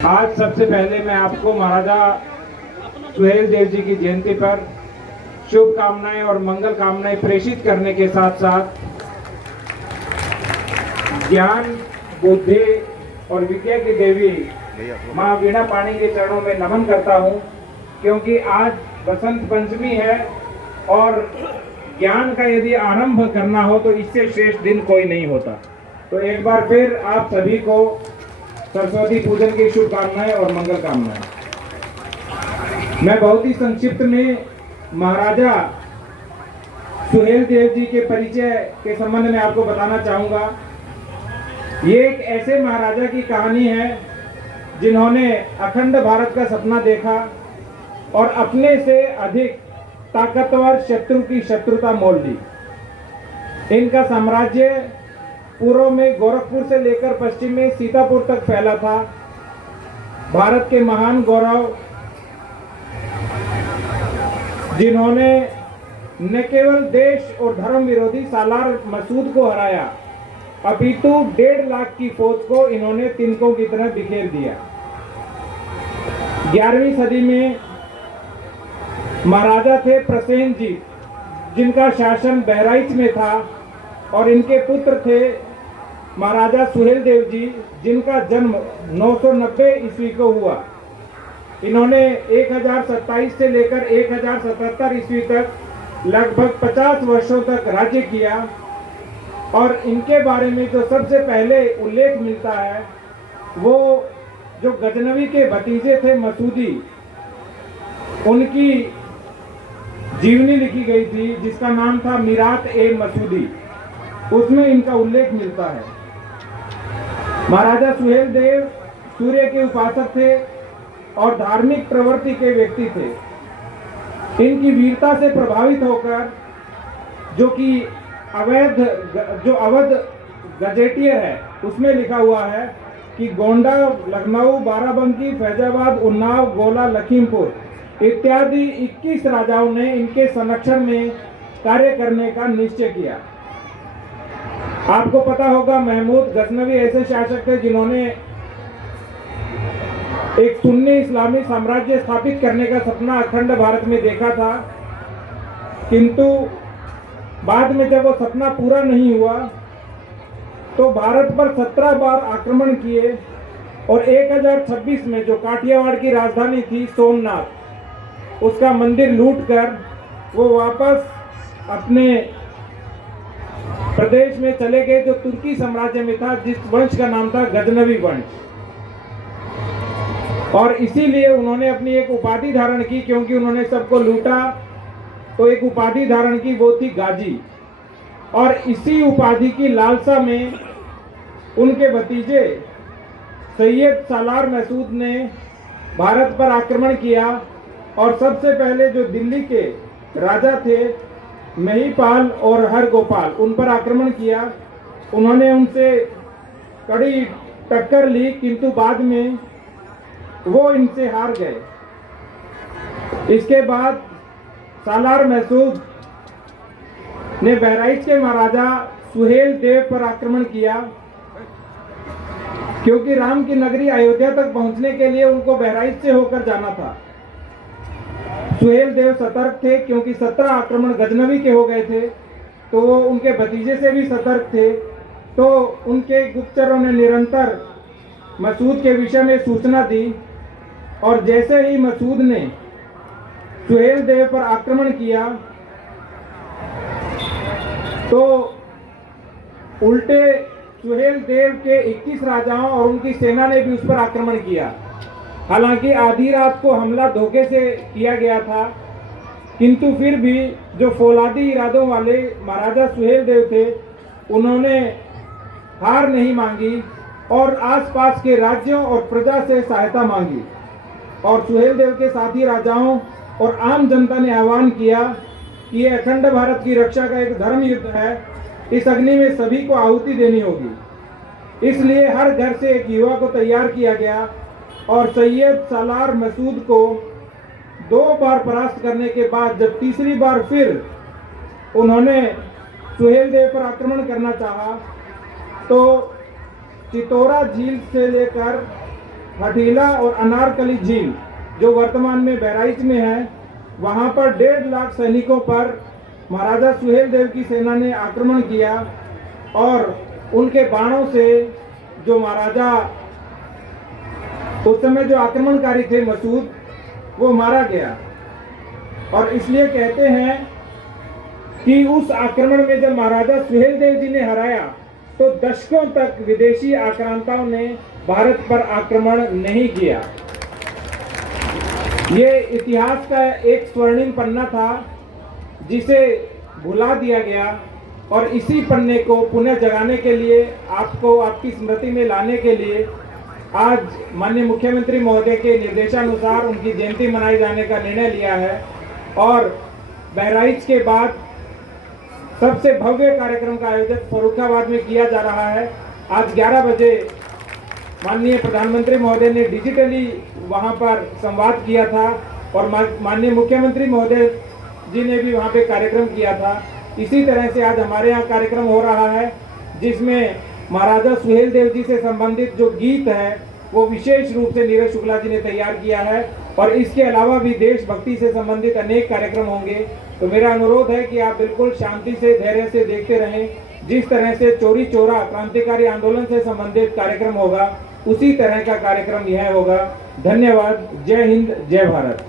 आज सबसे पहले मैं आपको महाराजा सुहेल देव जी की जयंती पर शुभकामनाएं और मंगल कामनाएं प्रेषित करने के साथ साथ ज्ञान, बुद्धि और विद्या की देवी माँ वीणा पाणी के चरणों में नमन करता हूँ, क्योंकि आज बसंत पंचमी है और ज्ञान का यदि आरंभ करना हो तो इससे श्रेष्ठ दिन कोई नहीं होता। तो एक बार फिर आप सभी को सरस्वती पूजन की शुभकामनाएं और मंगल कामनाएं। मैं बहुत ही संक्षिप्त में महाराजा सुहेल देव जी के परिचय के संबंध में आपको बताना चाहूंगा। ये एक ऐसे महाराजा की कहानी है जिन्होंने अखंड भारत का सपना देखा और अपने से अधिक ताकतवर शत्रु की शत्रुता मोल ली। इनका साम्राज्य पूर्व में गोरखपुर से लेकर पश्चिम में सीतापुर तक फैला था। भारत के महान गौरव जिन्होंने न केवल देश और धर्म विरोधी सालार मसूद को हराया, अपितु 1.5 लाख की फौज को इन्होंने तिनकों की तरह बिखेर दिया। 11वीं सदी में महाराजा थे प्रसेनजीत, जिनका शासन बहराइच में था, और इनके पुत्र थे महाराजा सुहेल देव जी, जिनका जन्म 990 ईस्वी को हुआ। इन्होंने 1027 से लेकर 1077 ईस्वी तक लगभग 50 वर्षों तक राज्य किया। और इनके बारे में जो सबसे पहले उल्लेख मिलता है वो जो गजनवी के भतीजे थे मसूदी, उनकी जीवनी लिखी गई थी जिसका नाम था मीरात ए मसूदी। उसमें इनका उल्लेख मिलता है। महाराजा सुहेल देव सूर्य के उपासक थे और धार्मिक प्रवृत्ति के व्यक्ति थे। इनकी वीरता से प्रभावित होकर जो अवध गजेटियर है उसमें लिखा हुआ है कि गोंडा, लखनऊ, बाराबंकी, फैजाबाद, उन्नाव, गोला, लखीमपुर इत्यादि 21 राजाओं ने इनके संरक्षण में कार्य करने का निश्चय किया। आपको पता होगा महमूद गजनवी ऐसे शासक थे जिन्होंने एक सुन्नी इस्लामी साम्राज्य स्थापित करने का सपना अखंड भारत में देखा था, किंतु बाद में जब वो सपना पूरा नहीं हुआ तो भारत पर 17 बार आक्रमण किए और 1026 में जो काठियावाड़ की राजधानी थी सोमनाथ, उसका मंदिर लूटकर वो वापस अपने प्रदेश में चले गए जो तुर्की साम्राज्य में था, जिस वंश का नाम था गजनवी वंश। और इसीलिए उन्होंने अपनी एक उपाधि धारण की, क्योंकि उन्होंने सबको लूटा तो एक उपाधि धारण की, वो थी गाजी। और इसी उपाधि की लालसा में उनके भतीजे सैयद सालार मसूद ने भारत पर आक्रमण किया और सबसे पहले जो दिल्ली के राजा थे महिपाल और हरगोपाल, उन पर आक्रमण किया। उन्होंने उनसे कड़ी टक्कर ली, किंतु बाद में वो इनसे हार गए। इसके बाद सालार मसूद ने बहराइच के महाराजा सुहेल देव पर आक्रमण किया, क्योंकि राम की नगरी अयोध्या तक पहुंचने के लिए उनको बहराइच से होकर जाना था। सुहेल देव सतर्क थे, क्योंकि 17 आक्रमण गजनवी के हो गए थे, तो वो उनके भतीजे से भी सतर्क थे। तो उनके गुप्तचरों ने निरंतर मसूद के विषय में सूचना दी, और जैसे ही मसूद ने सुहेल देव पर आक्रमण किया तो उल्टे सुहेल देव के 21 राजाओं और उनकी सेना ने भी उस पर आक्रमण किया। हालांकि आधी रात को हमला धोखे से किया गया था, किंतु फिर भी जो फौलादी इरादों वाले महाराजा सुहेल देव थे उन्होंने हार नहीं मांगी और आसपास के राज्यों और प्रजा से सहायता मांगी। और सुहेल देव के साथी राजाओं और आम जनता ने आह्वान किया कि ये अखंड भारत की रक्षा का एक धर्म युद्ध है, इस अग्नि में सभी को आहुति देनी होगी। इसलिए हर घर से एक युवा को तैयार किया गया और सैयद सालार मसूद को 2 बार परास्त करने के बाद जब तीसरी बार फिर उन्होंने सुहेल देव पर आक्रमण करना चाहा तो चितौरा झील से लेकर हठीला और अनारकली झील जो वर्तमान में बहराइच में है, वहां पर 1.5 लाख सैनिकों पर महाराजा सुहेलदेव की सेना ने आक्रमण किया और उनके बाणों से जो महाराजा उस समय जो आक्रमणकारी थे मसूद, वो मारा गया। और इसलिए कहते हैं कि उस आक्रमण में जब महाराजा सुहेलदेव जी ने हराया तो दशकों तक विदेशी आक्रांताओं ने भारत पर आक्रमण नहीं किया। ये इतिहास का एक स्वर्णिम पन्ना था जिसे भुला दिया गया, और इसी पन्ने को पुनः जगाने के लिए, आपको आपकी स्मृति में लाने के लिए आज माननीय मुख्यमंत्री महोदय के निर्देशानुसार उनकी जयंती मनाए जाने का निर्णय लिया है। और बहराइच के बाद सबसे भव्य कार्यक्रम का आयोजन फर्रुखाबाद में किया जा रहा है। आज 11 बजे माननीय प्रधानमंत्री महोदय ने डिजिटली वहां पर संवाद किया था और माननीय मुख्यमंत्री महोदय जी ने भी वहां पे कार्यक्रम किया था। इसी तरह से आज हमारे यहाँ कार्यक्रम हो रहा है जिसमें महाराजा सुहेलदेव जी से संबंधित जो गीत है वो विशेष रूप से नीरज शुक्ला जी ने तैयार किया है, और इसके अलावा भी देशभक्ति से संबंधित अनेक कार्यक्रम होंगे। तो मेरा अनुरोध है कि आप बिल्कुल शांति से, धैर्य से देखते रहें। जिस तरह से चोरी चोरा क्रांतिकारी आंदोलन से संबंधित कार्यक्रम होगा, उसी तरह का कार्यक्रम यह होगा। धन्यवाद। जय हिंद, जय भारत।